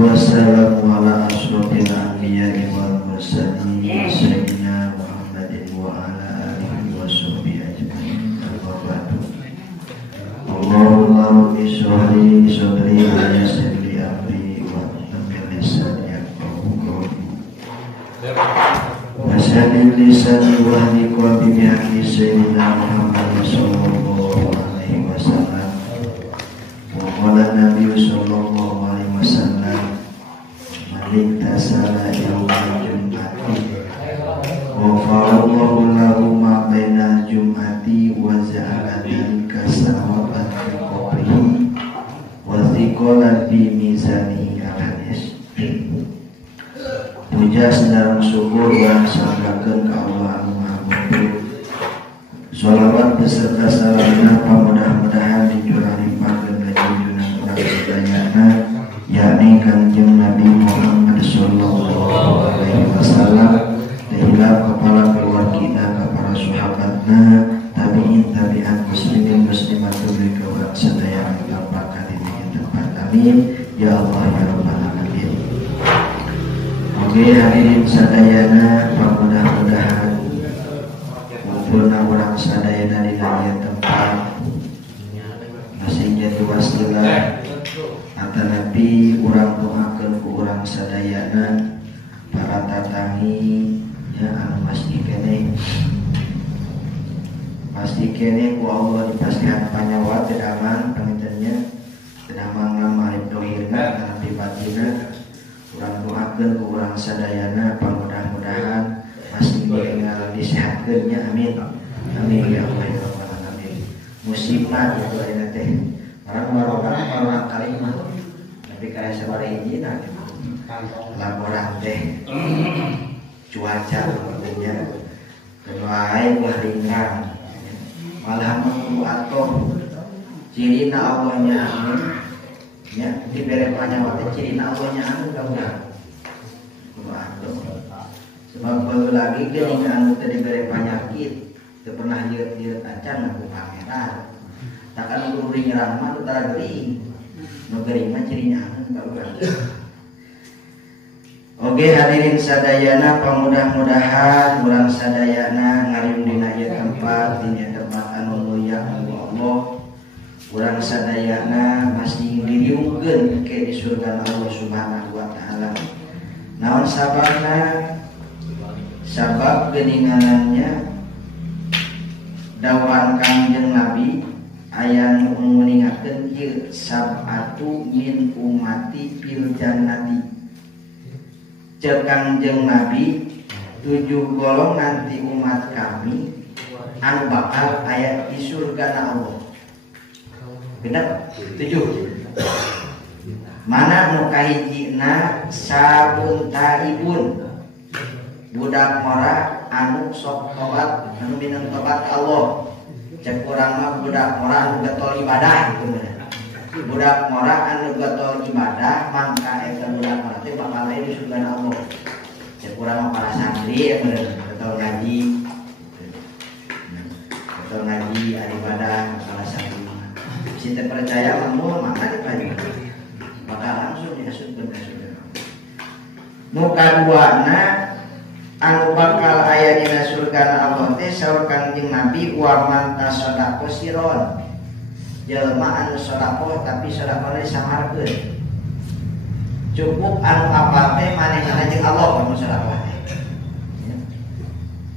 wassalamu ala asyrofil anbiya'i wal mursalin sayyidina Muhammadin wa ala alihi wa sahbihi ajma'in. Amma ba'du. Allahumma rabbi shrah li sadri wa yassir li amri wa hlul lisani yafqahu qawli. Wasadil lisani wa hdi qalbi bi haqqi sayyidina Muhammad sallallahu alaihi wasallam. Wa qala Nabi sallallahu alaihi wasallam malik tasala yawmal jum'ati wa farallahu lahu ma bainal jum'ati wa ja'ala dzalika sawaban fi qabrihi wa thiqalan fi mizanihi al-hadis. Puja senarang syukur yang sanggakeun ka Allah anu Maha Mutu. Sholawat beserta salamna mudah-mudahan dicurahlipakeun ka junjungan urang sadayana yakni Kanjeng Nabi Muhammad sallallahu alaihi wasallam, lahirah kepala keluarga ka para sahabatna, tabi'in tabi'at muslimin muslimat tuluy ka sadaya tanpa kadiri tempat. Amin ya Allah ya rabbal alamin. Oke, hadirin sadayana, mudah-mudahan kumpulna urang sadayana di lagi tempat masih jadi wasilah atanapi urang doakeun ku urang sadayana para tatangi ya anu pasti kene ku Allah dipastikan panyawa teu aman pangintennya teu aman ngamarib dohirna kana pribatina. Urang doakeun ku urang sadayana mudah-mudahan masih dienggal disehatkeunnya. Amin amin ya Allah ya rabbal alamin. Musibah itu aya teh orang kalimah tapi kaya sabari hijina laporan teh cuaca maksudnya kenuai ulah ringan malah menunggu atoh cirina Allahnya amin ya diberi panyawa teh cirina Allahnya amin mudah-mudahan kudu atoh sebab baru lagi geuning anu teh diberi penyakit teu pernah lieur-lieur acan ngaku pangeran takkan kudu nyerang mah utara geuring nu geuring mah cirinya amun ka urang. Oke hadirin sadayana, mudah-mudahan urang sadayana ngariung dina ieu tempat anu mulia Allah. Urang sadayana masih diriungkeun ke di surga Allah Subhanahu wa taala. Naon sababna? Sabab geuninganannya dawuhan Kangjeng Nabi aya nu nguningakeun ieu sab'atu min ummati fil jannati. Ceuk Kangjeng Nabi 7 golongan ti umat kami anu bakal aya di surgana Allah. Bener? 7. Mana nu kahijina sabun taibun budak mora anu sok tobat anu minang tobat ka Allah. Cek urang mah budak mora anu getol ibadah gitu bener. Budak mora anu getol ibadah mangka eta budak mora teh bakal aya di surga Allah. Cek urang mah para santri bener getol ngaji. Getol ngaji ari ibadah para santri. Si teh percaya mah maka dipajang. Bakal langsung diasupkeun ka surga. Nu kaduana anu bakal aya dina surgana Allah teh saur Kangjeng Nabi wa man tasadaqo siron. Jelema anu sedekah tapi sedekahna disamarkeun. Cukup anu apal teh manehna jeung Allah anu sedekah teh.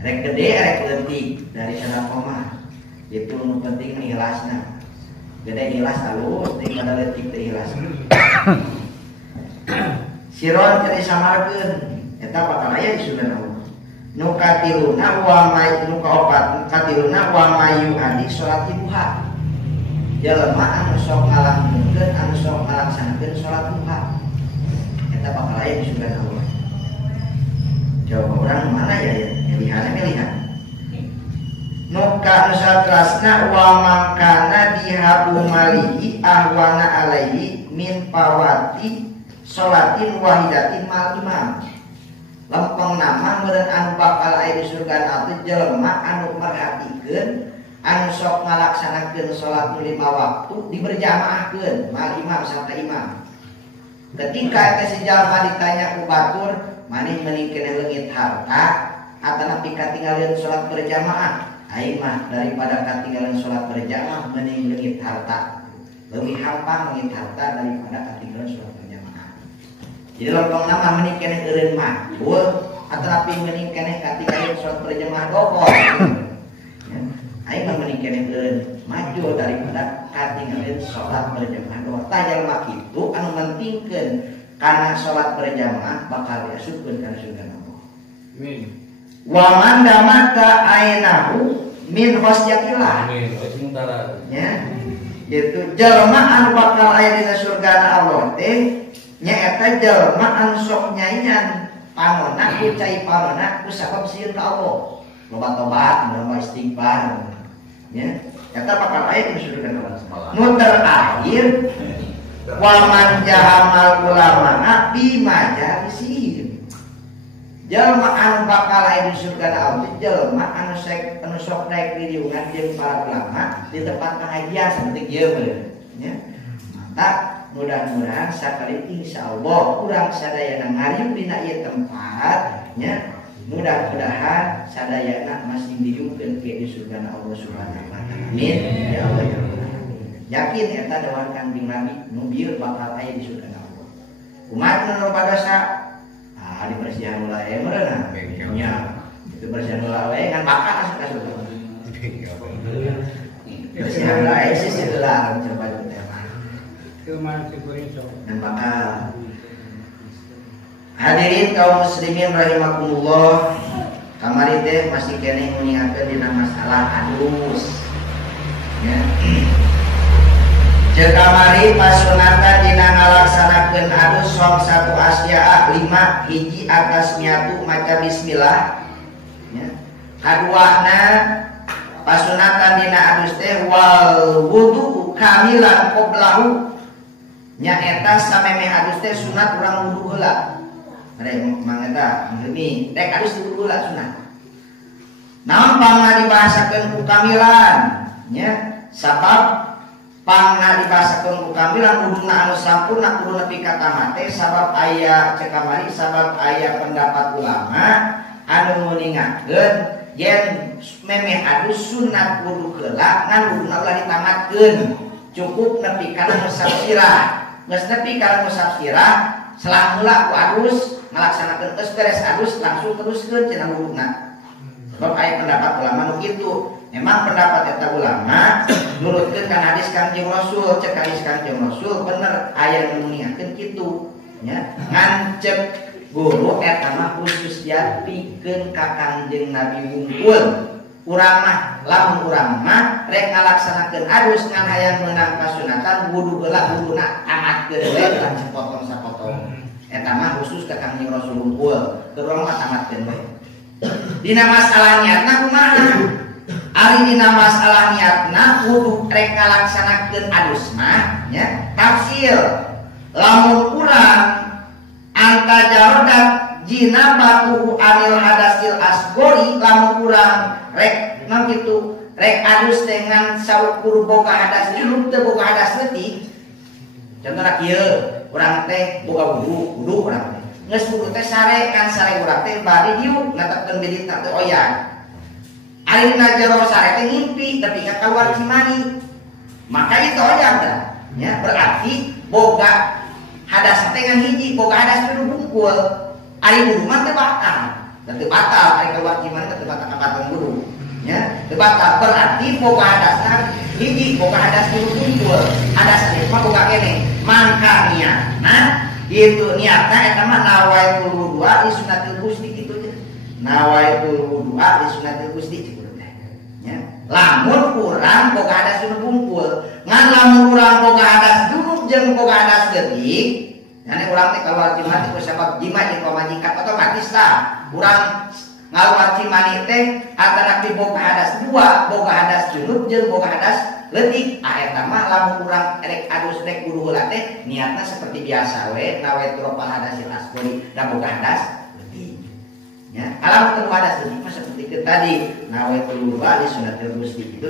Rek gede rek leutik dari sedekah mah. Itu nu penting ikhlasna. Gede ikhlas alus teh kada leutik teh ikhlas. Siron teh disamarkeun eta bakal aya di surgana Allah. Nu katiluna wa may nu kaopat katiluna wa mayu adi salat duha. Jelema anu sok ngalamunkeun anu sok ngalaksanakeun salat duha. Eta bakal aya di surga Allah. Coba urang mana ya milihan. Nu ka satrasna wa mangkana dihabu malihi ahwana alaihi min pawati salatin wahidatin mal imam. Lempeng nama meureun anu bakal aya di surga Allah jelema anu merhatikeun anu sok ngalaksanakeun salat 5 waktu diberjamaahkeun mal imam sarta imam. Ketika eta si jalma ditanya ku batur, maneh meuni keneh leungit harta atawa katinggalieun salat berjamaah? Aing mah daripada katinggalan salat berjamaah mending leungit harta. Leuwih hampang leungit harta daripada katinggalan salat berjamaah. Jadi lompong nama meuni keneh eureun makbul atawa meuni keneh katinggalan salat berjamaah dokol. Aing mah meuni keneh eureun maju daripada katinggalan salat berjamaah dokol. Tah jalma kitu anu mentingkeun kana salat berjamaah bakal diasupkeun kana surga Allah. Amin. Wa man damata ainahu min khosyatillah. Amin. Sementara. Ya. Itu jalma anu bakal aya dina surgana Allah teh nyaeta jalma anu sok nyanyian panonna ku cai panonna ku sabab sieun ka Allah. Loba tobat, loba istighfar. Ya. Eta bakal aya dina surgana Allah. Nu terakhir wa man jahamal ulama bima jalisi. Jalma anu bakal aya di surga Allah, jalma anu sok daek diriungan jeung para ulama di tempat pengajian seperti ieu ya. Maka mudah-mudahan sakali insyaallah urang sadayana ngariung dina ieu tempat nya. Mudah-mudahan sadayana masih diriungkeun ke di surga Allah Subhanahu wa taala. Amin. Ya Allah ya Rabbal alamin. Yakin eta dawuh Kanjeng Nabi nu bieu bakal aya di surga Allah. Kumaha nu padosa di bersihan mulai mana? Ya, itu bersihan mulai kan bakal kasih bersihan mulai sih setelah coba dan bakal hadirin kaum muslimin rahimakumullah, kamari teh masih kene mengingatkan dina masalah adus ya. Jekamari pasunatan dina ngalaksanakeun adus som satu asya'a 5 hiji atas miatu maca bismillah ya. Kaduana pasunatan dina adus teh wal wudu kamilan qoblahu nya eta samemeh adus teh sunat urang wudu heula. Rek mangeta ngeuni rek adus wudu heula sunat. Naon pangna dibahasakeun ku kamilan nya sabab pangna dibahasakeun ku kamilan kuduna anu sampurna kudu nepi ka tamate sabab aya cekamari sabab aya pendapat ulama anu nguningakeun yen memeh adus sunat wudu heula ngan wuduna ulah ditamatkeun cukup nepi ka ngusap sirah geus nepi ka ngusap sirah selang heula ku adus ngalaksanakeun geus beres adus langsung teruskeun cenah wuduna sebab aya pendapat ulama nu kitu. Memang pendapat eta ulama nurutkeun kana hadis Kanjeng Rasul, cek hadis Kanjeng Rasul bener aya nu ningakeun kitu nya. Ngan cek guru eta mah khusus pikeun ka Kanjeng Nabi wungkul. Urang mah lamun urang mah rek ngalaksanakeun adus ngan hayang meunang kasunatan wudu heula wuduna tamatkeun we lan sepotong sapotong. Eta mah khusus ka Kanjeng Rasul wungkul. Urang mah tamatkeun we. Dina masalah niatna kumaha? Ari dina masalah niatna kudu rek ngalaksanakeun adus mah nya tafsir lamun urang anta jarodat jinabatu anil hadasil asgori lamun urang rek nang kitu rek adus dengan saukur boga hadas junub teu boga hadas leutik contohna kieu urang teh boga wudu urang teh geus wudu teh sare kan sare urang teh bari diuk ngatepkeun biditna teu oyan. Ari najaro sare teh ngimpi tapi ka keluar cimani. Maka itu aja ya berarti boga hadas teh ngan hiji boga hadas teh bungkul. Ari wudu mah teh batal. Teu batal ari keluar cimani teh batal kabatal wudu. Ya, teu batal berarti boga hadasna hiji boga hadas teh bungkul. Hadas teh mah boga kene. Mangka niatna itu niatna eta mah nawaitul wudu'a li sunnatil gusti kitu teh. Nawaitul wudu'a li sunnatil gusti ya. Lamun urang boga hadas junub bungkul, ngan lamun urang boga hadas junub jeung boga hadas leutik, nya urang teh kaluar cimani ku sabab jima jeung pamajikan otomatis tah urang ngaluar cimani teh antara boga hadas dua, boga hadas junub jeung boga hadas leutik. Eta mah lamun urang rek adus rek wudu heula teh niatna seperti biasa we nawaitu rafal hadasil asgori da boga hadas ya, alam itu ada sedikit seperti itu tadi nawaitul wudu'a li sunnatil gusti itu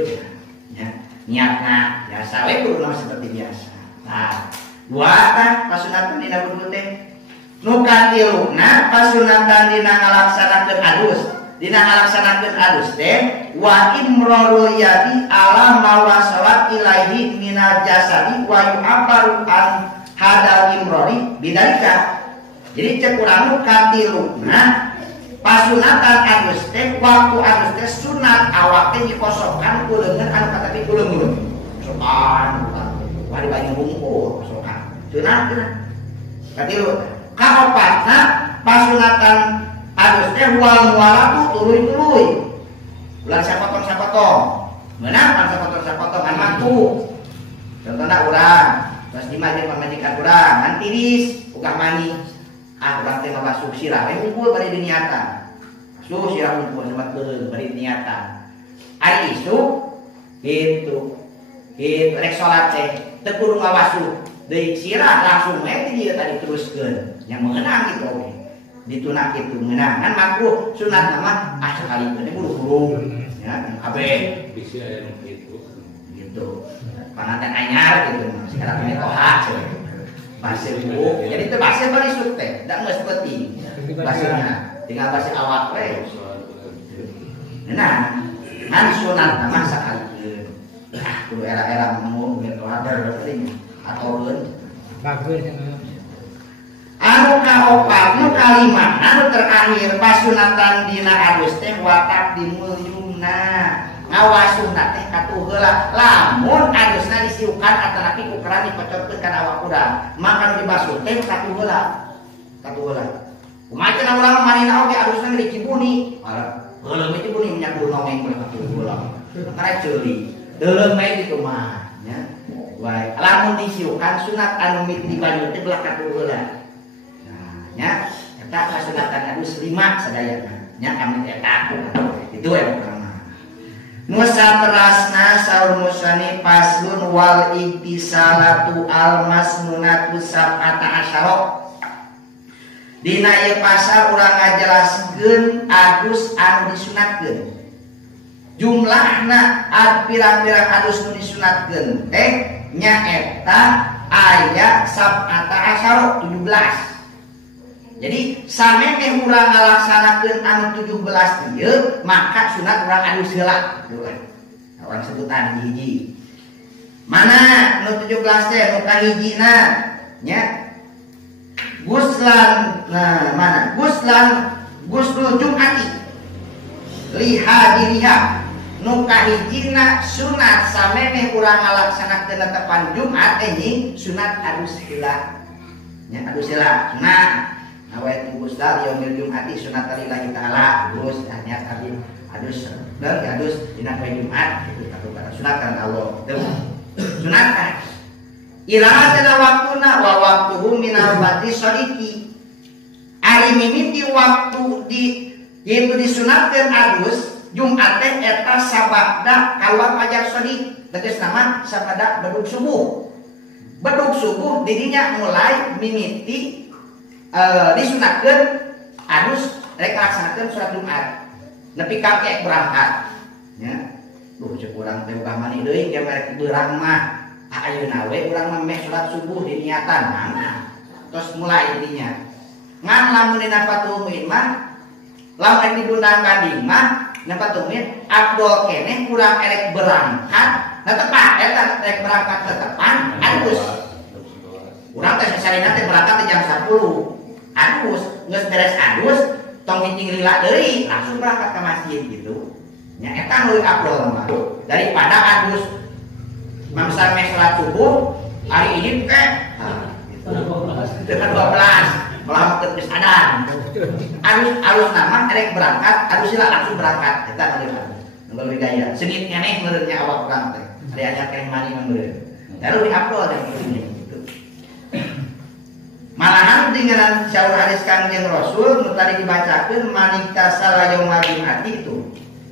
ya niatna biasa we kudu seperti biasa. Nah dua tah pasunatan dina wudhu teh. Nu katiluna pasunatan dina ngalaksanakeun adus. Dina ngalaksanakeun adus teh wa imrarul yadi ala mawasalat ilaihi minal jasadi wa yu'abbaru an hadal imrari bidzalika. Jadi cek urang nu katiluna pasunatan adus teh waktu adus teh sunat awak teh dikosongkan ku leungeun anu katapi ku leungeun. Sokan wari bagi bungkul sokan. Sunat katilu kaopatna pasunatan adus teh wal mualatu tuluy-tuluy. Ulah sapotong-sapotong. Meunang pan sapotong-sapotong an mantu. Contohna urang, terus dimana pamajikan urang, ngan tiris, uga mani. Urang teh ngabasuh sirah, unggul bari diniatan. Basuh sirah unggul sebat beung bari diniatan. Ari isuk gitu. Gitu rek salat teh teu kudu ngabasuh. Deui sirah langsung we dieu tadi teruskeun. Yang mengenang gitu oke. Dituna kitu meunang kan makruh sunat mah sekali teh buru-buru ya kabeh bisa aya nu kitu. Gitu. Panganten anyar gitu. Sekarang ini toha basir bu, jadi itu basir bari isuk teh, tidak nggak seperti basirnya, tinggal basir awak we. Nah, kan sunat nama sakali, kudu era-era mau gitu ada berarti atau ren. Bagus yang anu kaopat nu kalima, anu terakhir pasunatan dina adus teh watak dimulyumna. Ngawasuna teh katuh heula lamun adusna disiukan atanapi ku keran dipocorkeun kana awak urang maka nu dibasuh teh katuh heula kumaha cenah urang manehna oge adusna dicibuni heula mah cibuni nya kudu nongeng mah katuh heula karek ceuli deuleuh bae kitu mah nya bae lamun disiukan sunat anu miti di banyu teh belah katuh heula nah nya eta kasunatan adus 5 sadayana nya kami eta itu ya. Nusa terasna saur musani paslun wal iktisalatu al masnunatu sab'ata asyara. Dina ieu pasal urang ngajelaskeun adus anu disunatkeun. Jumlahna pirang-pirang adus nu disunatkeun teh nyaeta aya sab'ata asyara 17. Jadi samemeh urang ngalaksanakeun anu 17 ieu maka sunat urang adus heula. Orang sebutan hiji. Mana nu 17 teh nu kahijina nya guslan nah mana guslul jumati liha diliha nu kahijina sunat samemeh urang ngalaksanakeun netepan Jumat teh sunat adus heula. Nya adus heula sunat awet guslar yaumil jumati sunat lillahi taala terus niat tadi adus dan adus dina poe Jumat itu satu kata sunat kan Allah sunat kan ilaha tana waktuna wa waqtuhu minal bati sadiqi ari mimiti waktu di yaitu disunatkeun adus Jumat teh eta sabada kaluar fajar shadiq tegas nama sabada bedug subuh didinya mulai mimiti disunatkeun adus rek laksanakeun salat Jumat nepi kakek berangkat nya cek urang teh buka mani deui ge merek beurang mah ayeuna we urang mah meh salat subuh di niatan mangga terus mulai dinya ngan lamun dina patumin mah lamun dibundang kanding mah na patumin abdol keneh urang erek berangkat na tepat eta rek berangkat tetepan adus urang teh sasalina teh berangkat teh jam 10 adus geus beres adus tong ngicing lila deui langsung berangkat ke masjid gitu nya eta leuwih afdol mah daripada adus mangsa meh salat subuh hari ini teh dengan 12 melakukan kesadaran adus nama erek berangkat adus sila langsung berangkat eta leuwih gaya seunit nyaneh meureunnya awak urang teh ari ajar keneh mani meureun eta leuwih afdol dan ini malahan dengan syaur hadis Kangjeng Rasul nu tadi dibacakeun manika salayong Jumati itu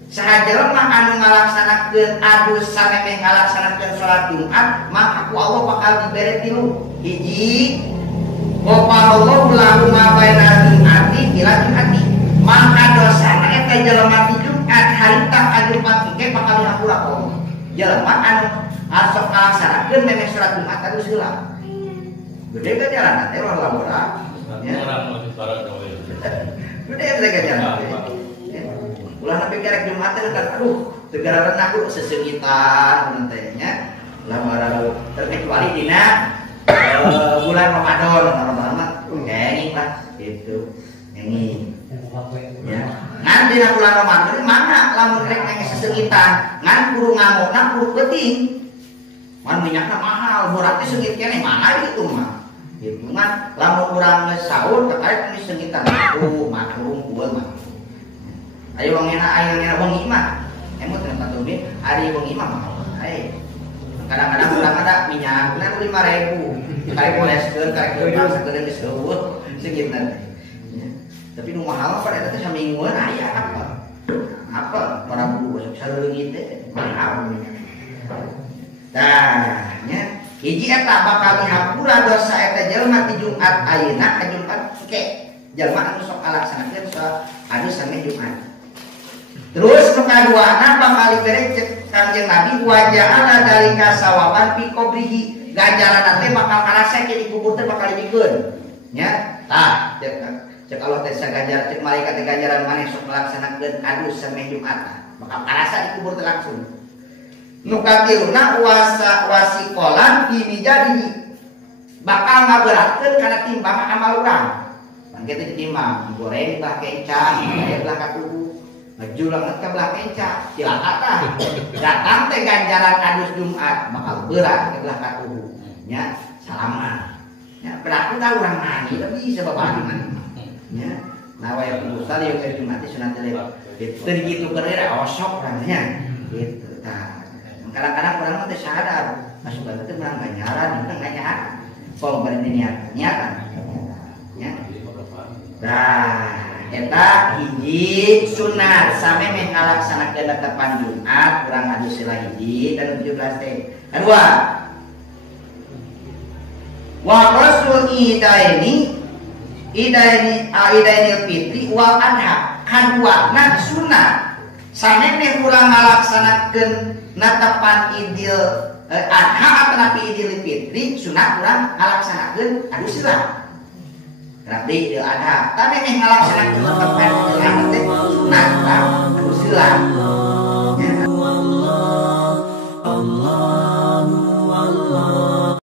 sahaja mah anu ngalaksanakeun adus samemeh ngalaksanakeun salat Jumat maka ku Allah bakal dibere tilu hiji ghafarallahu lahu ma baina Jumati ila Jumati maka dosana eta jelema di Jumat harita ka Jumat ge bakal dihapura Allah jelema anu sok ngalaksanakeun memeh salat Jumat adus heula Gede ke jalan nanti orang labora. Ya. Gede ke jalan. Ulah nabi kerek Jumat kan aduh segera renah ku sesegitan nantinya. Labora terkecuali dina bulan Ramadan ngenging lah gitu. Ngenging. Ya. Ngan dina bulan Ramadan mana lamun rek nangis sesegitan, ngan kudu ngamukna kudu penting. Man minyakna mahal, berarti sengit kene mana gitu mah. Gitu kan lamun urang geus saur terkait geus sengitan makrung kuel mah. Ayo ngena wengi mah. Emot teh patumin ari wengi mah mahal. Kadang-kadang urang ada minyakna 5.000. Kali poleskeun kali keudang sakeun geus eueuh sengitna. Tapi nu mahal mah pada teh samingguan aya apa? Apa para guru besok saleuleungit teh mahal. Nah, nya hiji eta bakal dihapura dosa eta jelema ti Jumat ayeuna ka Jumat ke jelema anu sok alaksanakeun anu sami Jumat. Terus nu kaduana bakal dibere Kanjeng Nabi waja'ala dalika sawaban fi qabrihi. Ganjaran teh bakal karasa ke di kubur teh bakal dibikeun. Nya, tah cek Allah teh sagajar cek malaikat teh ganjaran maneh sok melaksanakeun adu sami Jumat. Bakal karasa di kubur teh langsung. Nukatiluna wasikolan ini jadi bakal ngaberatkeun kana timbang amal urang. Pan kitu ditimbang digoreng belah kenca, digoreng belah katubu. Ngajulang ka belah kenca, cilaka tah. Datang teh ganjaran adus Jumat bakal berat ke belah katubu. Nya salaman. Nya berarti tah urang mani tapi bisa babadi mani. Nya nawa ya usah lieu ke Jumat sunat teh. Teu dikitu keur osok urangnya. Gitu tah. Kadang-kadang orang mah teh sadar masukan itu kurang ganjaran, itu ganjaran. Kalau berarti niatan. Ya. Nah, eta hiji sunat same meh ngalaksanakeun netepan Jumat urang adu sila hiji dan 17 teh. Kedua. Wa rasul idaini fitri wal adha. Kaduana sunat same meh urang ngalaksanakeun natapan idil adha atau idil fitri sunat urang ngalaksanakeun adu sila. Berarti idil adha tapi meh ngalaksanakeun natapan idil adha teh sunat urang adu sila.